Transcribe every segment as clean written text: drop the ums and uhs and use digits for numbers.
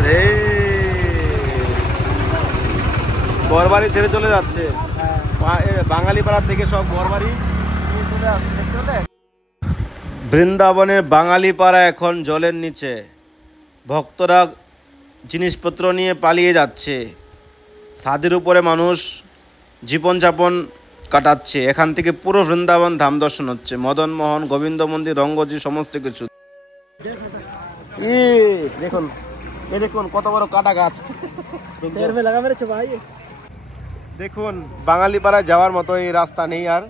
রাধে ঘরবাড়ি ছেড়ে চলে যাচ্ছে বাঙালি পাড়া থেকে সব ঘরবাড়ি চলে আসছে। বৃন্দাবনের বাঙালি পাড়া এখন জলের নিচে, ভক্তরা জিনিসপত্র নিয়ে পালিয়ে যাচ্ছে। ছাদের উপরে মানুষ জীবনযাপন কাটাচ্ছে। এখান থেকে পুরো বৃন্দাবন ধাম দর্শন হচ্ছে, মদন মোহন, গোবিন্দ মন্দির, রঙ্গজি, সমস্ত কিছু। দেখুন দেখুন কত বড় কাটা গাছ। দেখুন বাঙালি পাড়ায় যাওয়ার মতো এই রাস্তা নেই আর,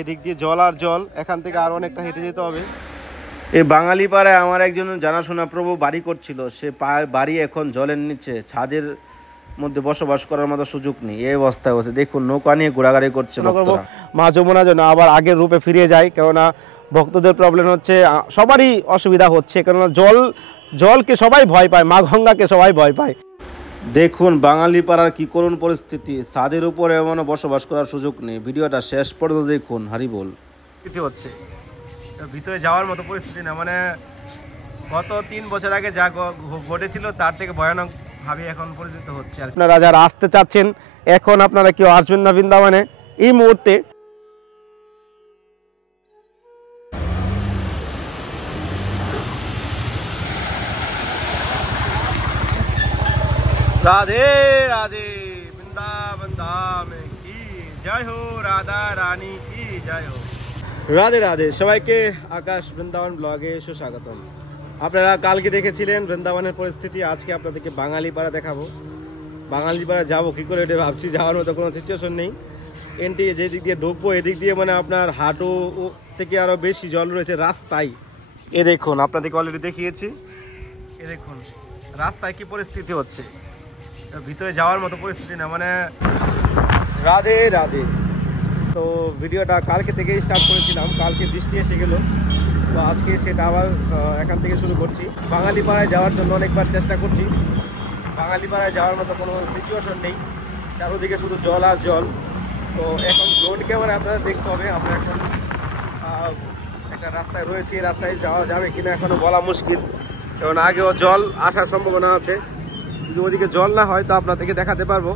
এদিক দিয়ে জল আর জল, এখান থেকে আর অনেকটা হেঁটে যেতে হবে। এই বাঙালি পাড়ায় আমার একজন জানাশোনা প্রভু বাড়ি করছিল, সে বাড়ি এখন জলের নিচে, ছাদের মধ্যে বসবাস করার মতো সুযোগ নেই, এই অবস্থায় বসে। দেখুন নৌকা নিয়ে ঘোরাঘুরি করছে ভক্তরা। মা যমুনা যেন আবার আগের রূপে ফিরে যায়, কেননা ভক্তদের প্রবলেম হচ্ছে, সবারই অসুবিধা হচ্ছে, কেননা জলকে সবাই ভয় পায়, মা গঙ্গাকে সবাই ভয় পায়। দেখুন বাঙালি পাড়ার কি করুণ পরিস্থিতি, ছাদের উপরে এমনও বসবাস করার সুযোগ নেই। ভিডিওটা শেষ পর্যন্ত দেখুন। হারি বল হচ্ছে, ভিতরে যাওয়ার মতো পরিস্থিতি না, মানে গত 3 বছর আগে যা ঘটেছিল তার থেকে ভয়ানক ভাবে এখন পরিচিত হচ্ছে। আপনারা যারা আসতে চাচ্ছেন, এখন আপনারা কেউ আসবেন না বৃন্দাবনে এই মুহূর্তে। राधे राधे वृंदावन धाम की जय हो, राधा रानी की जय हो। রাধে রাধে সবাইকে আকাশ বৃন্দাবন ব্লগে সুস্বাগতম। আপনারা কালকে দেখেছিলেন বৃন্দাবনের পরিস্থিতি, আজকে আপনাদেরকে বাঙালি পাড়া দেখাবো। বাঙালি পাড়া যাবো কি করে এটা ভাবছি, যাওয়ার মতো কোনো সিচুয়েশন নেই। এন্ট্রি যে দিক দিয়ে ঢুকবো এদিক দিয়ে মানে আপনার হাঁটু থেকে আরো বেশি জল রয়েছে রাস্তায়। এ দেখুন আপনাদেরকে অলরেডি দেখিয়েছি, এ দেখুন রাস্তায় কি পরিস্থিতি হচ্ছে, ভিতরে যাওয়ার মতো পরিস্থিতি না, মানে রাধে রাধে। তো ভিডিওটা কালকে থেকেই স্টার্ট করেছিলাম, কালকে বৃষ্টি এসে গেল, তো আজকে সেটা আবার এখান থেকে শুরু করছি। বাঙালি পাড়ায় যাওয়ার জন্য অনেকবার চেষ্টা করছি, বাঙালি পাড়ায় যাওয়ার মতো কোনো সিচুয়েশন নেই, চারোদিকে শুধু জল আর জল। তো এখন রোড ক্যামেরা আপনাদের দেখতে হবে। আমরা এখন একটা রাস্তায় রয়েছি, এই রাস্তায় যাওয়া যাবে কিনা এখনও বলা মুশকিল, কারণ আগেও জল আসার সম্ভাবনা আছে। যদি ওদিকে জল না হয় তো আপনাদেরকে দেখাতে পারবো,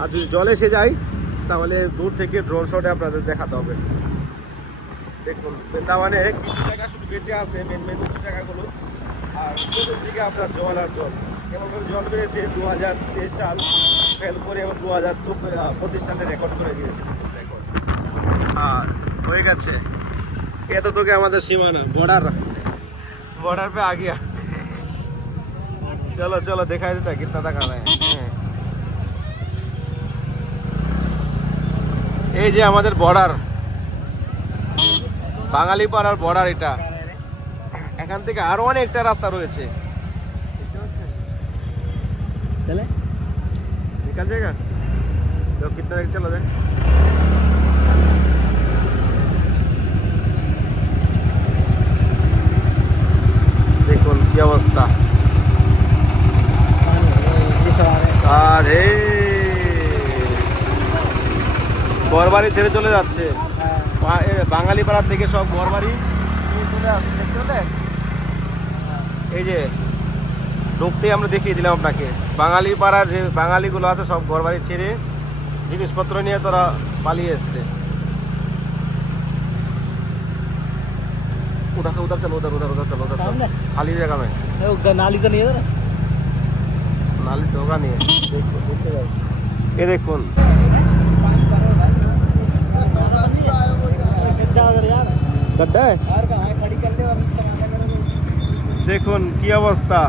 আর যদি জল এসে যায় তাহলে দূর থেকে ড্রোন শটে আপনাদের দেখাতে হবে। দেখুন বৃন্দাবনে কিছু জায়গা শুধু বেঁচে আছে, মেন কিছু জায়গাগুলো, আর চতুর্দিকে আপনার জল আর জল। এমনভাবে জল বেড়েছে 2023 সাল ফেল করে এবং 2025 সালে রেকর্ড করে দিয়েছে। আর হয়ে গেছে এত তোকে আমাদের সীমানা बॉर्डर पे आ गया। चलो चलो दिखाई देता कितना तक आ रहा है। এই যে আমাদের বর্ডার, বাঙালি পাড়ার বর্ডার এটা। এখান থেকে আরো অনেকটা রাস্তা রয়েছে, চলে निकल जाएगा तो कितना तक चला जाए। দেখুন কি অবস্থা। রাধে ঘরবাড়ি ছেড়ে চলে যাচ্ছে বাঙালি পাড়া থেকে সব ঘরবাড়ি চলে আসছে। এই যে ঢুকতেই আমরা দেখিয়ে দিলাম আপনাকে, বাঙালি পাড়ার যে বাঙালিগুলো আছে সব ঘরবাড়ি ছেড়ে জিনিসপত্র নিয়ে তোরা পালিয়ে এসছে। उधर उधर चलो, उधर उधर उधर चलो, उधर खाली जगह में नाली तो नहीं है, नाली तो होगा नहीं है। ये देखो गड्ढा है, देखो की अवस्था।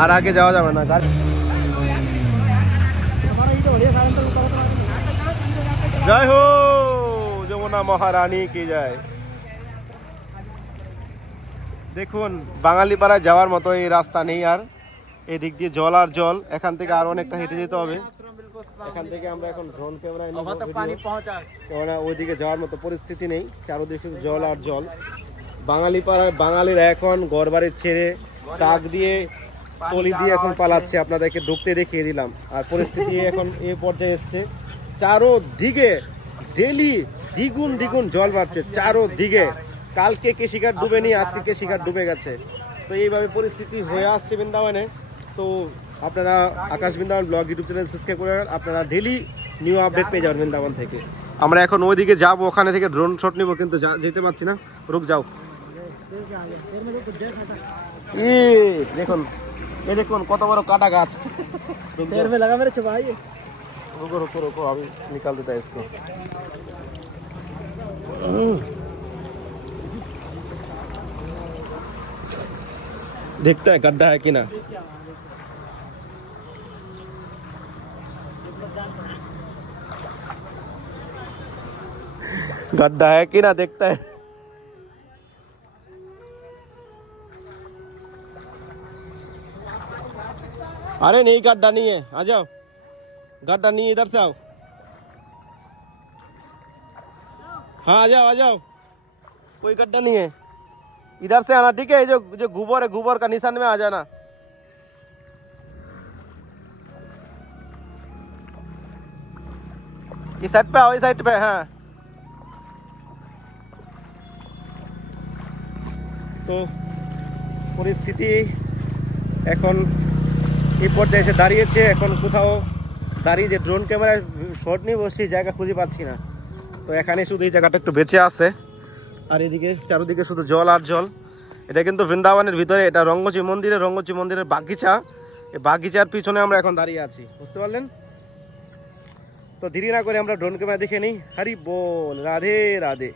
আর আগে যাওয়া যাবে না। জয় হো যমুনা মহারানী কি জয়। দেখুন বাঙালি পাড়ায় যাওয়ার মতো এই রাস্তা নেই আর, এদিক দিয়ে জল আর জল, এখান থেকে আর অনেকটা হেঁটে যেতে হবে। এখান থেকে আমরা এখন ড্রোন ক্যামেরায় কেননা ওইদিকে যাওয়ার মতো পরিস্থিতি নেই, চারোদিকে জল আর জল। বাঙালি পাড়ায় বাঙালিরা এখন ঘরবাড়ি ছেড়ে ট্রাক দিয়ে টলি দিয়ে এখন পালাচ্ছে, আপনাদেরকে ঢুকতে দেখিয়ে দিলাম। আর পরিস্থিতি এখন এই পর্যায়ে এসছে, চারোদিকে ডেলি দ্বিগুণ জল বাড়ছে চারোদিকে। কালকে কেশিঘাট ডুবেনি, আজকে কেশিঘাট ডুবে গেছে। তো এইভাবে পরিস্থিতি হয়ে আসছে বৃন্দাবনে। তো আপনারা Akash Vrindavan blog YouTube channel subscribe করে আপনারা ডেলি নিউ আপডেট পেয়ে যাবেন বৃন্দাবন থেকে। আমরা এখন ওইদিকে যাবো, ওখানে থেকে ড্রোন শট নিব, কিন্তু যেতে পারছি না। রুক যাও, দেখুন এ দেখুন কত বড় কাটা গাছ। লাগা মেরেছে ভাই। रुको रुको रुको, अभी निकाल देता है इसको। देखता है गड्ढा है कि ना। गड्ढा है कि ना देखता है। अरे नहीं, गड्ढा नहीं है, आ जाओ। गड्ढा नहीं, इधर से आओ। हाँ आ जाओ आ जाओ, कोई गड्ढा नहीं है, इधर से आना, ठीक है। जो गोबर है, गोबर का निशान में आ जाना। इस साइड पे आओ, इस साइड पे। हाँ तो পরিস্থিতি এখন এই পর্যায়ে এসে দাঁড়িয়েছে। এখন কোথাও দাঁড়িয়ে যে ড্রোন ক্যামেরায় শট নিব সেই জায়গা খুঁজে পাচ্ছি না। তো এখানে শুধু এই জায়গাটা একটু বেঁচে আছে, আর এদিকে চারদিকে শুধু জল আর জল। এটা কিন্তু বৃন্দাবনের ভিতরে, এটা রঙ্গজি মন্দিরের বাগিচা। এই বাগিচার পিছনে আমরা এখন দাঁড়িয়ে আছি, বুঝতে পারলেন? তো দেরি না করে আমরা ড্রোন ক্যামেরা দেখে নিই। হরি বল, রাধে রাধে।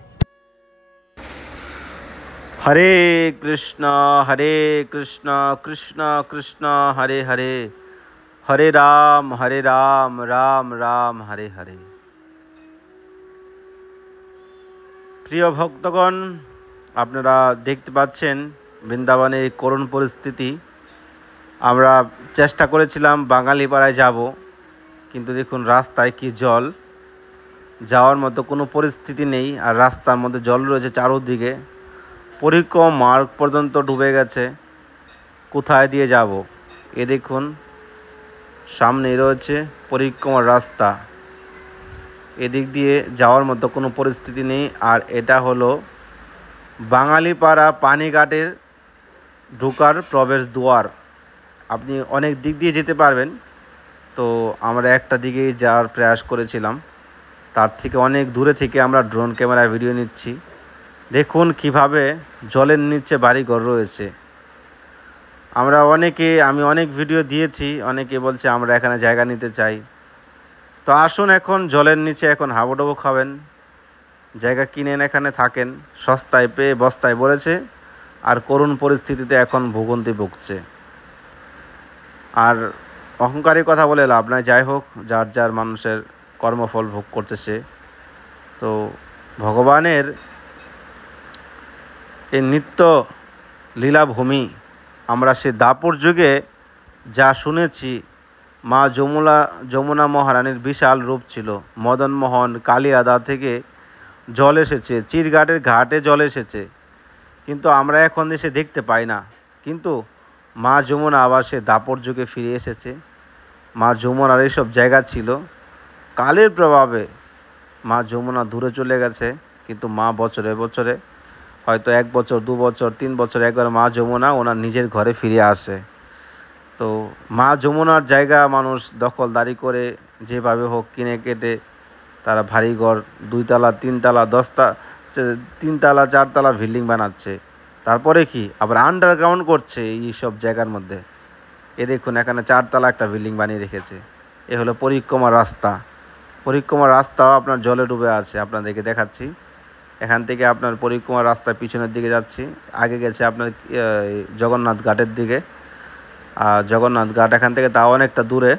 হরে কৃষ্ণ কৃষ্ণ কৃষ্ণ হরে হরে, হরে রাম রাম রাম হরে হরে। প্রিয় ভক্তগণ, আপনারা দেখতে পাচ্ছেন বৃন্দাবনের করুণ পরিস্থিতি। আমরা চেষ্টা করেছিলাম বাঙালিপাড়ায় যাব, কিন্তু দেখুন রাস্তায় কি জল, যাওয়ার মতো কোনো পরিস্থিতি নেই। আর রাস্তার মধ্যে জল রয়েছে চারদিকে, পরিক্রমা মার্গ পর্যন্ত ডুবে গেছে। কোথায় দিয়ে যাব? এ দেখুন সামনেই রয়েছে পরিক্রমার রাস্তা, এদিক দিয়ে যাওয়ার মতো কোনো পরিস্থিতি নেই। আর এটা হলো বাঙালিপাড়া পানিঘাটের ঢোকার প্রবেশ দুয়ার। আপনি অনেক দিক দিয়ে যেতে পারবেন, তো আমরা একটা দিকেই যাওয়ার প্রয়াস করেছিলাম। তার থেকে অনেক দূরে থেকে আমরা ড্রোন ক্যামেরায় ভিডিও নিচ্ছি। দেখুন কিভাবে জলের নিচে বাড়িঘর রয়েছে। আমি অনেক ভিডিও দিয়েছি, অনেকে বলছে আমরা এখানে জায়গা নিতে চাই। তো আসুন, এখন জলের নিচে এখন হাবুডুবু খাবেন, জায়গা কিনেন, এখানে থাকেন, সস্তায় পেয়ে বস্তায় ভরেছে। আর করুণ পরিস্থিতিতে এখন ভোগান্তি ভুগছে। আর অহংকারী কথা বলে লাভ নাই, যাই হোক, যার যার মানুষের কর্মফল ভোগ করছে সে। তো ভগবানের এই নিত্য লীলাভূমি, আমরা সে দাপর যুগে যা শুনেছি, মা যমুনা মহারানীর বিশাল রূপ ছিল। মদনমোহন কালিয়াদা থেকে জল এসেছে, চিরঘাটের ঘাটে জল এসেছে, কিন্তু আমরা এখন এসে দেখতে পাই না। কিন্তু মা যমুনা আবার সে দাপর যুগে ফিরে এসেছে। মা যমুনার এইসব জায়গা ছিল, কালের প্রভাবে মা যমুনা দূরে চলে গেছে। কিন্তু মা বছরে বছরে, হয়তো 1 বছর 2 বছর 3 বছর একবার মা যমুনা ওনার নিজের ঘরে ফিরে আসে। তো মা যমুনার জায়গা মানুষ দখলদারি করে যেভাবে হোক কিনে কেটে তারা ভারী ঘর, 2 তলা 3 তলা 3 তলা 4 তলা বিল্ডিং বানাচ্ছে। তারপরে কি আবার আন্ডারগ্রাউন্ড করছে এই সব জায়গার মধ্যে। এ দেখুন এখানে 4 তলা একটা বিল্ডিং বানিয়ে রেখেছে। এ হলো পরিক্রমার রাস্তা। পরিক্রমার রাস্তাও আপনার জলে ডুবে আছে, আপনাদেরকে দেখাচ্ছি। এখান থেকে আপনার পরিক্রমার রাস্তার পিছনের দিকে যাচ্ছি। আগে গেছে আপনার জগন্নাথ ঘাটের দিকে। জগন্নাথ ঘাট এখান থেকে তাও অনেকটা দূরে।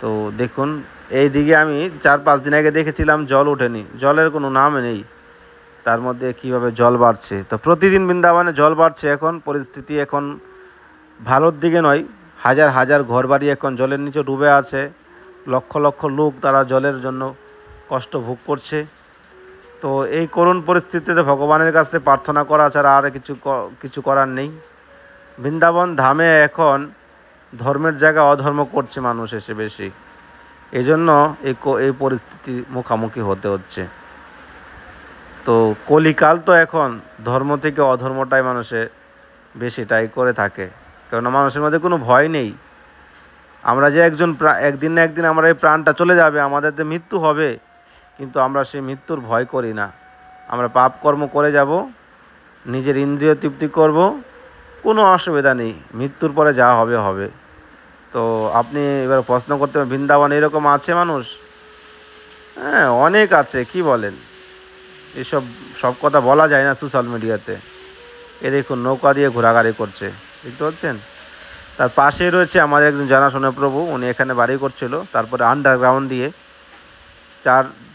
তো দেখুন এই দিকে আমি 4-5 দিন আগে দেখেছিলাম জল ওঠেনি, জলের কোনো নাম নেই। তার মধ্যে কিভাবে জল বাড়ছে। তো প্রতিদিন বৃন্দাবনে জল বাড়ছে। এখন পরিস্থিতি এখন ভালোর দিকে নয়। হাজার হাজার ঘরবাড়ি এখন জলের নিচে ডুবে আছে। লক্ষ লক্ষ লোক তারা জলের জন্য কষ্ট ভোগ করছে। তো এই করুণ পরিস্থিতিতে ভগবানের কাছে প্রার্থনা করা ছাড়া আর কিছু করার নেই। বৃন্দাবন ধামে এখন ধর্মের জায়গা অধর্ম করছে মানুষ এসে বেশি, এই জন্য এই পরিস্থিতির মুখোমুখি হতে হচ্ছে। তো কলিকাল তো এখন ধর্ম থেকে অধর্মটাই মানুষে বেশিটাই করে থাকে, কেননা মানুষের মধ্যে কোনো ভয় নেই। আমরা যে একদিন না একদিন আমরা এই প্রাণটা চলে যাবে, আমাদের তো মৃত্যু হবে, কিন্তু আমরা সেই মৃত্যুর ভয় করি না। আমরা পাপ কর্ম করে যাব, নিজের ইন্দ্রিয় তৃপ্তি করব, কোনো অসুবিধা নেই, মৃত্যুর পরে যা হবে হবে। তো আপনি এবার প্রশ্ন করতে পারেন বৃন্দাবন এরকম আছে মানুষ? হ্যাঁ, অনেক আছে, কি বলেন? এসব সব কথা বলা যায় না সোশ্যাল মিডিয়াতে। এ দেখুন নৌকা দিয়ে ঘোরাঘুরি করছে, দেখতে পাচ্ছেন? তার পাশেই রয়েছে আমাদের একজন জানাশোনা প্রভু, উনি এখানে বাড়ি করছিল, তারপরে আন্ডারগ্রাউন্ড দিয়ে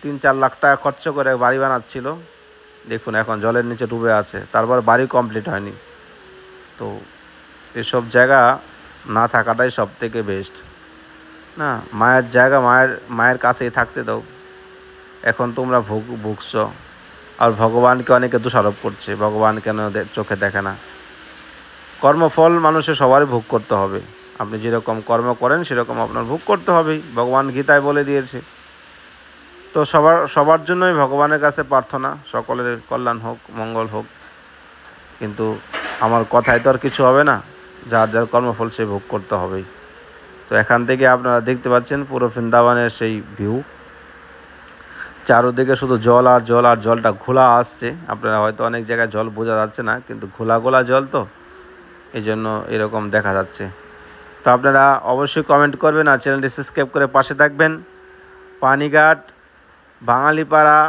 3-4 লাখ টাকা খরচ করে বাড়ি বানাচ্ছিল। দেখুন এখন জলের নিচে ডুবে আছে, তারপর বাড়ি কমপ্লিট হয়নি। তো এসব জায়গা না থাকাটাই সব থেকে বেস্ট না। মায়ের জায়গা মায়ের কাছেই থাকতে দাও। এখন তোমরা ভুগছ, আর ভগবানকে অনেকে দোষারোপ করছে, ভগবান কেন চোখে দেখে না। কর্মফল মানুষের সবারই ভোগ করতে হবে। আপনি যেরকম কর্ম করেন সেরকম আপনার ভোগ করতে হবেই, ভগবান গীতায় বলে দিয়েছে। তো সবার জন্যই ভগবানের কাছে প্রার্থনা, সকলের কল্যাণ হোক, মঙ্গল হোক। কিন্তু আমার কথায় তো আর কিছু হবে না, যার যার কর্মফল সে ভোগ করতে হবেই। তো এখান থেকে আপনারা দেখতে পাচ্ছেন পুরো বৃন্দাবনের সেই ভিউ, চারোদিকে শুধু জল আর জল, আর জলটা ঘোলা আসছে। আপনারা হয়তো অনেক জায়গায় জল বোঝা যাচ্ছে না, কিন্তু ঘোলা জল তো, এই জন্য এরকম দেখা যাচ্ছে। তো আপনারা অবশ্যই কমেন্ট করবেন আর চ্যানেলটি সাবস্ক্রাইব করে পাশে থাকবেন। পানিঘাট, বাঙালিপাড়া,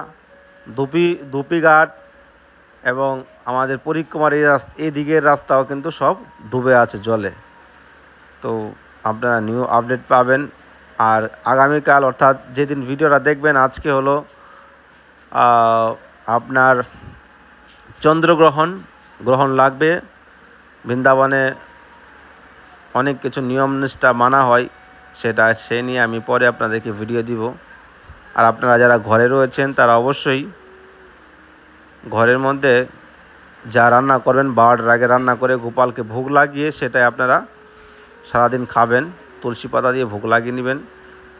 দুপিঘাট এবং আমাদের পরিক্রমার এই দিকের রাস্তাও কিন্তু সব ডুবে আছে জলে। তো আপনারা নিউ আপডেট পাবেন। আর আগামীকাল অর্থাৎ যেদিন ভিডিওটা দেখবেন, আজকে হলো আপনার গ্রহণ লাগবে। বৃন্দাবনে অনেক কিছু নিয়ম নিষ্ঠা মানা হয়, সে নিয়ে আমি পরে আপনাদেরকে ভিডিও দিব। আর আপনারা যারা ঘরে রয়েছেন তারা অবশ্যই ঘরের মধ্যে যা রান্না করবেন 12টার আগে রান্না করে গোপালকে ভোগ লাগিয়ে সেটাই আপনারা সারাদিন খাবেন। তুলসী পাতা দিয়ে ভোগ লাগিয়ে নেবেন।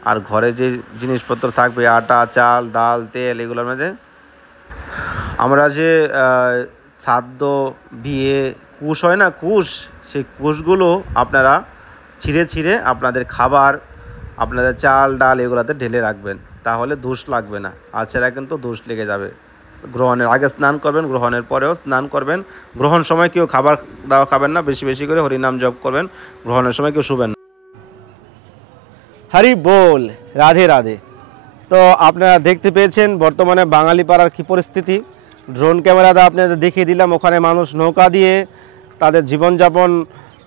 আর ঘরে যে জিনিসপত্র থাকবে, আটা, চাল, ডাল, তেল, এগুলোর মধ্যে আমরা যে শ্রাদ্ধ, বিয়ে, কুশ হয় না, সেই কুশগুলো আপনারা ছিঁড়ে আপনাদের খাবার, আপনাদের চাল, ডাল এগুলোতে ঢেলে রাখবেন, তাহলে ধূস লাগবে না। আর সেটা কিন্তু ধূস লেগে যাবে। গ্রহণের আগে স্নান করবেন, গ্রহণের পরেও স্নান করবেন। গ্রহণ সময় কেউ খাবার দাওয়া খাবেন না, বেশি করে হরিনাম জপ করবেন। গ্রহণের সময় কেউ শুবেন না। হরি বল, রাধে রাধে। তো আপনারা দেখতে পেয়েছেন বর্তমানে বাঙালিপাড়ার কী পরিস্থিতি। ড্রোন ক্যামেরাতে আপনাদের দেখিয়ে দিলাম, ওখানে মানুষ নৌকা দিয়ে তাদের জীবনযাপন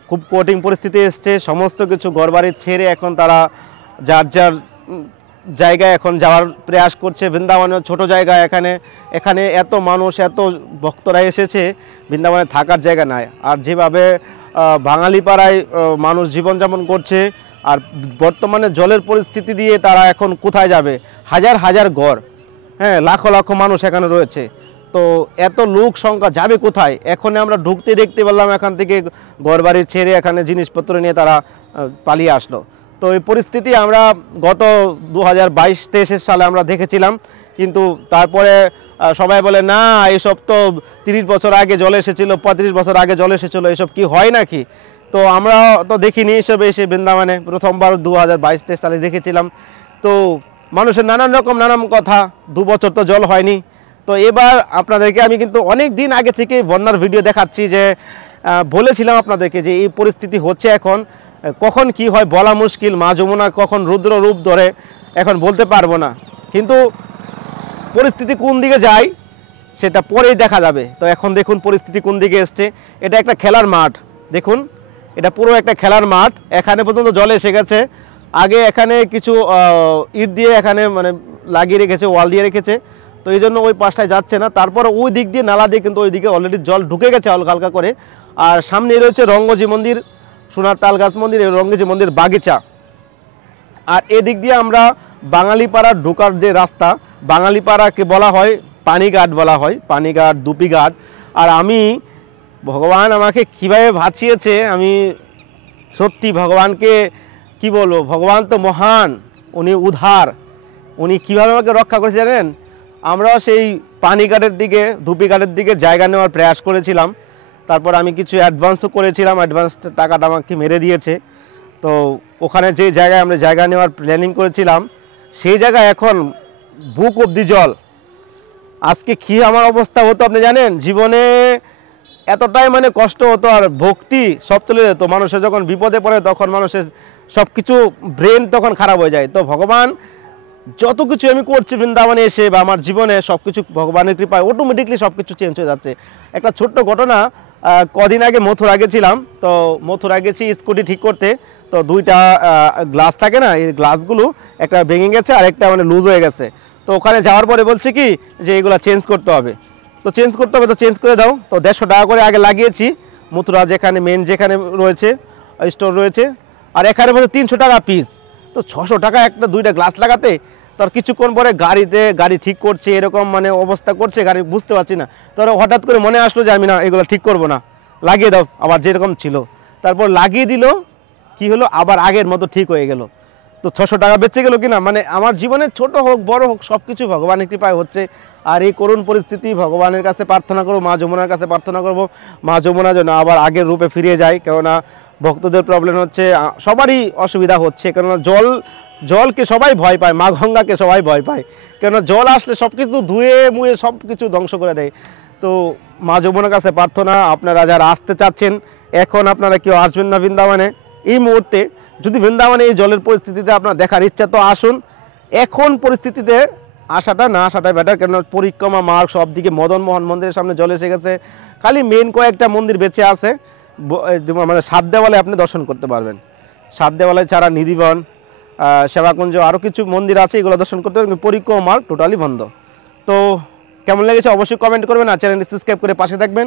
খুব কঠিন পরিস্থিতি এসছে। সমস্ত কিছু ঘরবাড়ি ছেড়ে এখন তারা যার জায়গায় এখন যাওয়ার প্রয়াস করছে। বৃন্দাবনের ছোট জায়গা, এখানে এত মানুষ, এত ভক্তরা এসেছে, বৃন্দাবনে থাকার জায়গা নাই। আর যেভাবে বাঙালিপাড়ায় মানুষ জীবনযাপন করছে, আর বর্তমানে জলের পরিস্থিতি দিয়ে তারা এখন কোথায় যাবে? হাজার ঘর, হ্যাঁ, লাখ মানুষ এখানে রয়েছে। তো এত লোক সংখ্যা যাবে কোথায়? এখন আমরা ঢুকতে দেখতে পেলাম এখান থেকে ঘরবাড়ি ছেড়ে এখানে জিনিসপত্র নিয়ে তারা পালিয়ে আসলো। তো এই পরিস্থিতি আমরা গত 2022-23 সালে আমরা দেখেছিলাম। কিন্তু তারপরে সবাই বলে না, এসব তো 30 বছর আগে জল এসেছিল, 35 বছর আগে জল এসেছিলো, এসব কি হয় নাকি? তো আমরা তো দেখিনি এসব এসে বৃন্দাবনে, প্রথমবার 2022-23 সালে দেখেছিলাম। তো মানুষের নানান কথা, 2 বছর তো জল হয়নি। তো এবার আপনাদেরকে আমি কিন্তু অনেক দিন আগে থেকে বন্যার ভিডিও দেখাচ্ছি, যে বলেছিলাম আপনাদেরকে যে এই পরিস্থিতি হচ্ছে এখন, কখন কি হয় বলা মুশকিল। মা যমুনা কখন রুদ্র রূপ ধরে এখন বলতে পারবো না, কিন্তু পরিস্থিতি কোন দিকে যায় সেটা পরেই দেখা যাবে। তো এখন দেখুন পরিস্থিতি কোন দিকে এসছে। এটা একটা খেলার মাঠ, দেখুন এটা পুরো একটা খেলার মাঠ। এখানে পর্যন্ত জল এসে গেছে। আগে এখানে কিছু ইট দিয়ে এখানে মানে লাগিয়ে রেখেছে, ওয়াল দিয়ে রেখেছে, তো এই জন্য ওই পাশটায় যাচ্ছে না। তারপর ওই দিক দিয়ে নালা দিয়ে কিন্তু ওই দিকে অলরেডি জল ঢুকে গেছে হালকা করে। আর সামনেই রয়েছে রঙ্গজি মন্দির, সোনার তাল গাছ মন্দির, এই রঙ্গজি মন্দির বাগিচা। আর এদিক দিয়ে আমরা বাঙালিপাড়ার ঢোকার যে রাস্তা, বাঙালিপাড়াকে বলা হয় পানিঘাট, বলা হয় পানিঘাট, দুপিঘাট। আর আমি ভগবান আমাকে কীভাবে বাঁচিয়েছে, আমি সত্যি ভগবানকে কি বলবো। ভগবান তো মহান, উনি উদ্ধার, উনি কীভাবে আমাকে রক্ষা করেছে জানেন? আমরা সেই পানিঘাটের দিকে ধুপিঘাটের দিকে জায়গা নেওয়ার প্রয়াস করেছিলাম। তারপর আমি কিছু অ্যাডভান্সও করেছিলাম, অ্যাডভান্স টাকাটা আমাকে মেরে দিয়েছে। তো ওখানে যে জায়গায় আমরা জায়গা নেওয়ার প্ল্যানিং করেছিলাম সেই জায়গায় এখন বুক অব্দি জল। আজকে কি আমার অবস্থা হতো আপনি জানেন? জীবনে এতটাই মানে কষ্ট হতো আর ভক্তি সব চলে যেত। মানুষের যখন বিপদে পড়ে তখন মানুষের সব কিছু ব্রেন তখন খারাপ হয়ে যায়। তো ভগবান যত কিছু আমি করছি বৃন্দাবনে এসে বা আমার জীবনে সব কিছু ভগবানের কৃপায় অটোমেটিকলি সব কিছু চেঞ্জ হয়ে যাচ্ছে। একটা ছোট্ট ঘটনা, কদিন আগে মথুরা গেছিলাম। তো মথুরা গেছি স্কুটি ঠিক করতে। তো দুইটা গ্লাস থাকে না, এই গ্লাসগুলো একটা ভেঙে গেছে আর একটা মানে লুজ হয়ে গেছে। তো ওখানে যাওয়ার পরে বলছে কি যে এগুলো চেঞ্জ করতে হবে। তো চেঞ্জ করতে হবে, তো চেঞ্জ করে দাও। তো 150 টাকা করে আগে লাগিয়েছি মথুরা যেখানে মেন যেখানে রয়েছে স্টোর রয়েছে, আর এখানে বলছে 300 টাকা পিস। তো 600 টাকা একটা দুইটা গ্লাস লাগাতে। তার কিছুক্ষণ পরে গাড়ি ঠিক করছে, এরকম মানে অবস্থা করছে গাড়ি বুঝতে পারছি না। তো হঠাৎ করে মনে আসলো যে আমি না এগুলো ঠিক করব না, লাগিয়ে দাও আবার যেরকম ছিল। তারপর লাগিয়ে দিল, কি হলো আবার আগের মতো ঠিক হয়ে গেল। তো 600 টাকা বেঁচে গেল কিনা, মানে আমার জীবনে ছোট হোক বড় হোক সব কিছু ভগবানের কৃপায় হচ্ছে। আর এই করুণ পরিস্থিতি ভগবানের কাছে প্রার্থনা করবো, মা যমুনার কাছে প্রার্থনা করব, মা যমুনা যেন আবার আগের রূপে ফিরে যায়। কেননা ভক্তদের প্রবলেম হচ্ছে, সবারই অসুবিধা হচ্ছে। কেননা জলকে সবাই ভয় পায়, মা গঙ্গাকে সবাই ভয় পায়। কেননা জল আসলে সব কিছু ধুয়ে মুয়ে সব কিছু ধ্বংস করে দেয়। তো মা যমুনার কাছে প্রার্থনা, আপনারা যারা আসতে চাচ্ছেন এখন আপনারা কেউ আসবেন না বৃন্দাবনে এই মুহূর্তে। যদি বৃন্দাবনে এই জলের পরিস্থিতিতে আপনার দেখার ইচ্ছা তো আসুন। এখন পরিস্থিতিতে আসাটা না আসাটাই বেটার। কেন পরিক্রমা মার্গ সব দিকে মদন মোহন মন্দিরের সামনে জল এসে গেছে। খালি মেন কয়েকটা মন্দির বেঁচে আছে, মানে 7 দেওয়ালে আপনি দর্শন করতে পারবেন। 7 দেওয়ালে ছাড়া নিধিবন, সেবাকুঞ্জ আরও কিছু মন্দির আছে, এগুলো দর্শন করতে পারবেন। পরিক্রমা মার্গ টোটালি বন্ধ। তো কেমন লেগেছে অবশ্যই কমেন্ট করবেন, আর চ্যানেলটি সাবস্ক্রাইব করে পাশে থাকবেন।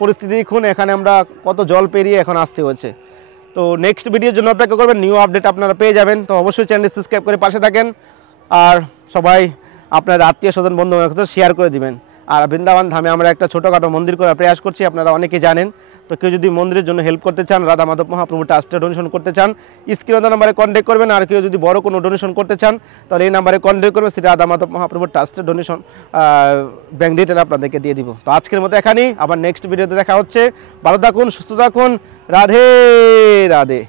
পরিস্থিতি দেখুন এখানে আমরা কত জল পেরিয়ে এখন আসতে হচ্ছে। তো নেক্সট ভিডিওর জন্য অপেক্ষা করবেন, নিউ আপডেট আপনারা পেয়ে যাবেন। তো অবশ্যই চ্যানেলটি সাবস্ক্রাইব করে পাশে থাকেন, আর সবাই আপনার আত্মীয় স্বজন বন্ধু বান্ধবের সাথে শেয়ার করে দিবেন। আর বৃন্দাবন ধামে আমরা একটা ছোটোখাটো মন্দির করার প্রয়াস করছি, আপনারা অনেকে জানেন। তো কেউ যদি মন্দিরের জন্য হেল্প করতে চান, রাধা মাধব মহাপ্রভু ট্রাস্টে ডোনেশন করতে চান, স্ক্রিনে নাম্বারে কন্ট্যাক্ট করবেন। আর কেউ যদি বড় কোনো ডোনেশন করতে চান তাহলে এই নাম্বারে কন্ট্যাক্ট করবেন, সেটা রাধা মাধব মহাপ্রভু ট্রাস্টের ডোনেশন ব্যাঙ্ক ডিটেল আপনাদেরকে দিয়ে দিব। তো আজকের মতো এখানেই, আবার নেক্সট ভিডিওতে দেখা হচ্ছে। ভালো থাকুন, সুস্থ থাকুন, রাধে রাধে।